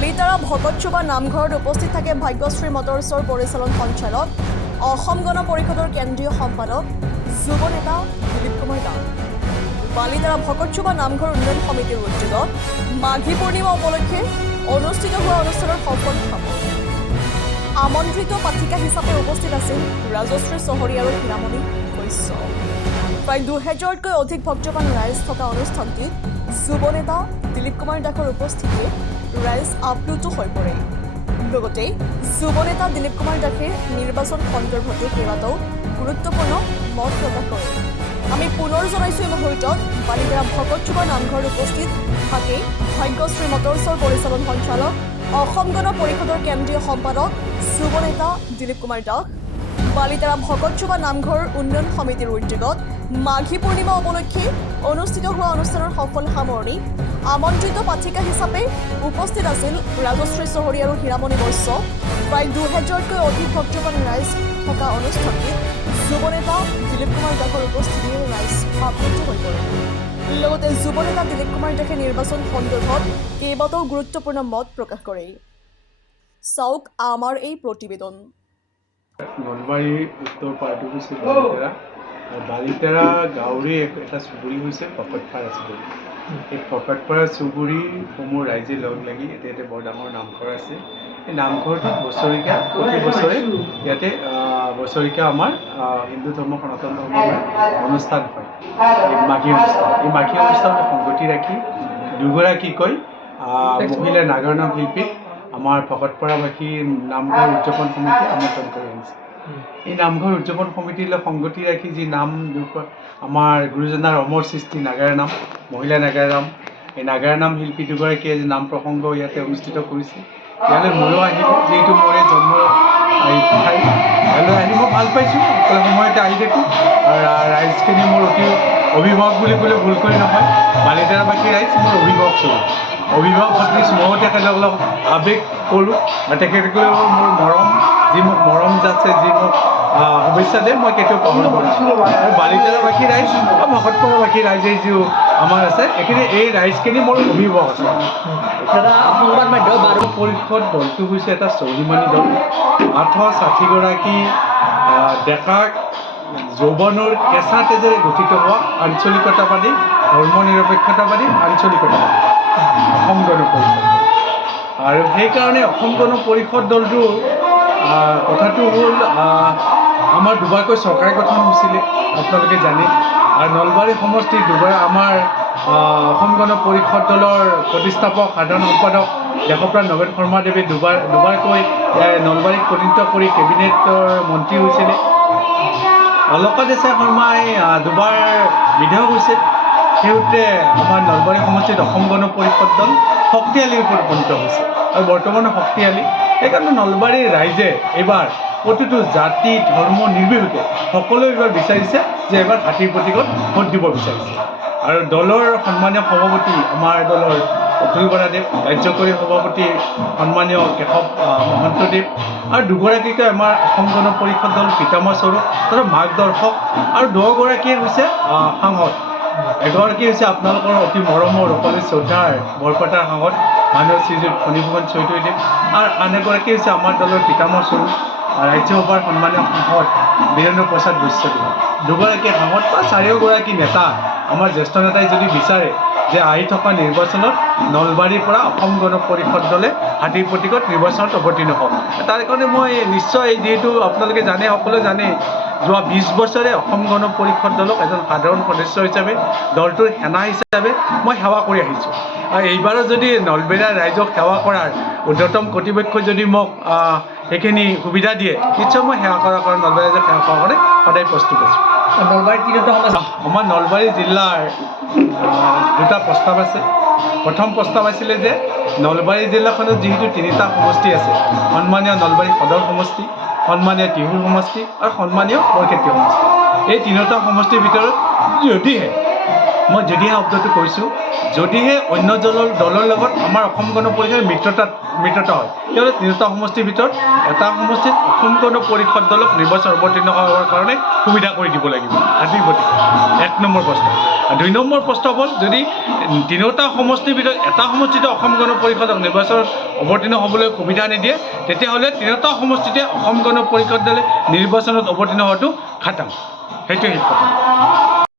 বালিতাৰা ভকতচুবা নামঘৰত উপস্থিত থাকে ভাগ্যশ্ৰী মটৰ্ছৰ পৰিচালন সঞ্চালক অসম গণ পৰিষদৰ কেন্দ্ৰীয় সম্পাদক যুৱ নেতা দিলীপ কুমাৰ দাস। বালিতাৰা ভকতচুবা নামঘৰ উন্নয়ন সমিতিৰ উদ্যোগত মাঘী পূৰ্ণিমা উপলক্ষে অনুষ্ঠিত হোৱা অনুষ্ঠানৰ সফল সামৰণি। আমন্ত্ৰিত পাঠিকা হিচাপে উপস্থিত আছিল ৰাজশ্ৰী চহৰী আৰু হীৰামণি বৈশ্য। প্ৰায় ২০০০তকৈ অধিক ভক্তবান ৰাইজ থকা অনুষ্ঠানটিত যুৱ নেতা দিলীপ কুমাৰ দাসৰ উপস্থিতিয়ে ৰাইজ আপ্লুত হৈ পৰে। লগতে যুৱ নেতা দিলীপ কুমাৰ দাসে নিৰ্বাচন সন্দৰ্ভতো কেইবাটাও গুৰুত্বপূৰ্ণ মত প্ৰকাশ কৰে। আমি পুনৰ জনাইছোঁ এই মুহূৰ্তত বালিতাৰা ভকতচুবা নামঘৰত উপস্থিত থাকে ভাগ্যশ্ৰী মটৰ্ছৰ পৰিচালন সঞ্চালক অসম গণ পৰিষদৰ কেন্দ্ৰীয় সম্পাদক যুৱ নেতা দিলীপ কুমাৰ দাস। বালিতাৰা ভকতচুবা নামঘৰ উন্নয়ন সমিতিৰ উদ্যোগত মাঘী পূৰ্ণিমা উপলক্ষে অনুষ্ঠিত হোৱা অনুষ্ঠানৰ সফল সামৰণি। আমন্ত্ৰিত পাঠিকা হিচাপে উপস্থিত আছিল ৰাজশ্ৰী চহৰী আৰু হীৰামণি বৈশ্য। প্ৰায় ২০০০তকৈ অধিক ভক্তবান ৰাইজ থকা অনুষ্ঠানটিত যুৱ নেতা দিলীপ কুমাৰ দাসৰ উপস্থিতিয়ে ৰাইজ আপ্লুত হৈ পৰে। লগতে যুৱ নেতা দিলীপ কুমাৰ দাসে নিৰ্বাচন সন্দৰ্ভত কেইবাটাও গুৰুত্বপূৰ্ণ মত প্ৰকাশ কৰে। চাওক আমাৰ এই প্ৰতিবেদন। নলবাৰী উত্তৰ পাৰটো হৈছে বালিতাৰা আৰু বালিতাৰা গাঁৱৰে এটা চুবুৰী হৈছে ভকতপাৰা চুবুৰী। এই ভকতপাৰা চুবুৰীসমূহ ৰাইজে লগ লাগি ইয়াতে বৰ ডাঙৰ নামঘৰ আছে। এই নামঘৰটোত বছৰেকীয়া প্ৰতি বছৰে ইয়াতে বছৰেকীয়া আমাৰ হিন্দু ধৰ্ম সনাতন ধৰ্মৰ অনুষ্ঠান হয়, এই মাঘী অনুষ্ঠান। এই মাঘী অনুষ্ঠানটো সংগতি ৰাখি দুগৰাকীকৈ মহিলা নাগাৰা নাম শিল্পীক আমাৰ ভকতপাৰাবাসী নামঘৰ উদযাপন সমিতিয়ে আমন্ত্ৰণ কৰি আহিছে। এই নামঘৰ উদযাপন সমিতিৰ লগত সংগতি ৰাখি যি নাম আমাৰ গুৰুজনাৰ অমৰ সৃষ্টি নাগাৰা নাম, মহিলা নাগাৰা নাম, এই নাগাৰা নাম শিল্পী দুগৰাকীয়ে যি নাম প্ৰসংগ ইয়াতে অনুষ্ঠিত কৰিছে। ইয়ালৈ ময়ো আহিলোঁ, যিহেতু মোৰ এই জন্ম ঠাই ইয়ালৈ আহি মই ভাল পাইছোঁ। সকলো সময়তে আহি থাকোঁ। ৰাইজখিনি মোৰ অতি অভিভাৱক বুলি ক'লে ভুল কৰি নহয়, বালিতাৰাবাসী ৰাইজ মোৰ অভিভাৱক স্বৰূপ। অভিভাৱক সদৃশ ময়ো তেখেতক অলপ আৱেগ কৰোঁ বা তেখেতসকলেও মোৰ মৰম, যি মোক মৰম যাচে, যি মোক শুভেচ্ছা দিয়ে, মই কেতিয়াও পাহৰিব নোৱাৰোঁ। আৰু বালিতাৰাবাসী ৰাইজ বা ভকতপাৰাবাসী ৰাইজে যি আমাৰ আছে এই ৰাইজখিনি মোৰ অভিভাৱক আছে। সংবাদ মাধ্যম আৰু পৰিষদ দলটো হৈছে এটা স্বাভিমানী দল। ৮৬০গৰাকী ডেকা যৌৱনৰ কেঁচা তেজেৰে গঠিত হোৱা আঞ্চলিকতাবাদী, ধৰ্ম নিৰপেক্ষতাবাদী আঞ্চলিকতাবাদী অসম গণ পৰিষদ। আৰু সেইকাৰণে অসম গণ পৰিষদ দলটোৰ কথাটো হ'ল আমাৰ দুবাৰকৈ চৰকাৰ গঠন হৈছিলে, আপোনালোকে জানে। আৰু নলবাৰী সমষ্টিৰ দুবাৰ আমাৰ অসম গণ পৰিষদ দলৰ প্ৰতিষ্ঠাপক সাধাৰণ সম্পাদক দেশপ্ৰাণ নবেন শৰ্মাদেৱে দুবাৰকৈ নলবাৰীক প্ৰতিনিধিত্ব কৰি কেবিনেটৰ মন্ত্ৰী হৈছিলে। অলকা দেশাই শৰ্মাই দুবাৰ বিধায়ক হৈছে। সেইসূত্ৰে আমাৰ নলবাৰী সমষ্টিত অসম গণ পৰিষদ দল শক্তিশালীৰ ওপৰত উপনীত হৈছে আৰু বৰ্তমানো শক্তিশালী। সেইকাৰণে নলবাৰীৰ ৰাইজে এইবাৰ প্ৰতিটো জাতি ধৰ্ম নিৰ্বিশেষে সকলোৱে এইবাৰ বিচাৰিছে যে এইবাৰ হাতীৰ প্ৰতীকত ভোট দিব বিচাৰিছে। আৰু দলৰ সন্মানীয় সভাপতি আমাৰ দলৰ অতুল বৰাদেৱ, কাৰ্যকৰী সভাপতি সন্মানীয় কেশৱ মহন্তদেৱ আৰু দুগৰাকীকৈ আমাৰ অসম গণ পৰিষদ দল পিতামহ স্বৰূপ তথা মাৰ্গদৰ্শক আৰু 10গৰাকীয়ে হৈছে সাংসদ। এগৰাকী হৈছে আপোনালোকৰ অতি মৰমৰ ৰূপালী শ্ৰদ্ধাৰ বৰপেটাৰ সাংসদ মাননীয় শ্ৰীযুত ফণীভূষণ চৌধুৰীদেৱ আৰু আন এগৰাকী হৈছে আমাৰ দলৰ পিতামহ স্বৰূপ ৰাজ্যসভাৰ সন্মানীয় সাংসদ বীৰেন্দ্ৰ প্ৰসাদ বৈশ্যদেৱ। দুগৰাকী সাংসদ বা 4গৰাকী নেতা আমাৰ জ্যেষ্ঠ নেতাই যদি বিচাৰে যে আহি থকা নিৰ্বাচনত নলবাৰীৰ পৰা অসম গণ পৰিষদ দলে হাতীৰ প্ৰতীকত নিৰ্বাচনত অৱতীৰ্ণ হওক। তাৰ কাৰণে মই নিশ্চয়, যিহেতু আপোনালোকে জানে, সকলোৱে জানে, যোৱা 20 বছৰে অসম গণ পৰিষদ দলক এজন সাধাৰণ সদস্য হিচাপে, দলটোৰ সেনা হিচাপে মই সেৱা কৰি আহিছোঁ। আৰু এইবাৰো যদি নলবেৰীয়া ৰাইজক সেৱা কৰাৰ ঊৰ্ধ্বতম কৰ্তৃপক্ষই যদি মোক সেইখিনি সুবিধা দিয়ে, নিশ্চয় মই সেৱা কৰাৰ কাৰণে, নলবাৰী ৰাইজক সেৱা কৰাৰ কাৰণে সদায় প্ৰস্তুত আছোঁ। নলবাৰীৰ তিনিটা আমাৰ নলবাৰী জিলাৰ দুটা প্ৰস্তাৱ আছে। প্ৰথম প্ৰস্তাৱ আছিলে যে নলবাৰী জিলাখনত যিহেতু 3টা সমষ্টি আছে, সন্মানীয় নলবাৰী সদৰ সমষ্টি, সন্মানীয় টিহুৰ সমষ্টি আৰু সন্মানীয় বৰক্ষেত্ৰী সমষ্টি, এই 3টা সমষ্টিৰ ভিতৰত যদিহে মই যদিহে শব্দটো কৈছোঁ, যদিহে অন্য দলৰ লগত আমাৰ অসম গণ পৰিষদৰ মিত্ৰতা হয়, তেতিয়াহ'লে তিনিটা সমষ্টিৰ ভিতৰত এটা সমষ্টিত অসম গণ পৰিষদ দলক নিৰ্বাচন অৱতীৰ্ণ হোৱাৰ কাৰণে সুবিধা কৰি দিব লাগিব আধিপতিকে। 1 নম্বৰ প্ৰশ্ন। আৰু 2 নম্বৰ প্ৰশ্ন হ'ল, যদি তিনিওটা সমষ্টিৰ ভিতৰত এটা সমষ্টিতে অসম গণ পৰিষদক নিৰ্বাচনত অৱতীৰ্ণ হ'বলৈ সুবিধা নিদিয়ে, তেতিয়াহ'লে তিনিওটা সমষ্টিতে অসম গণ পৰিষদ দলে নিৰ্বাচনত অৱতীৰ্ণ হোৱাটো খাটাং। সেইটোৱে কথা।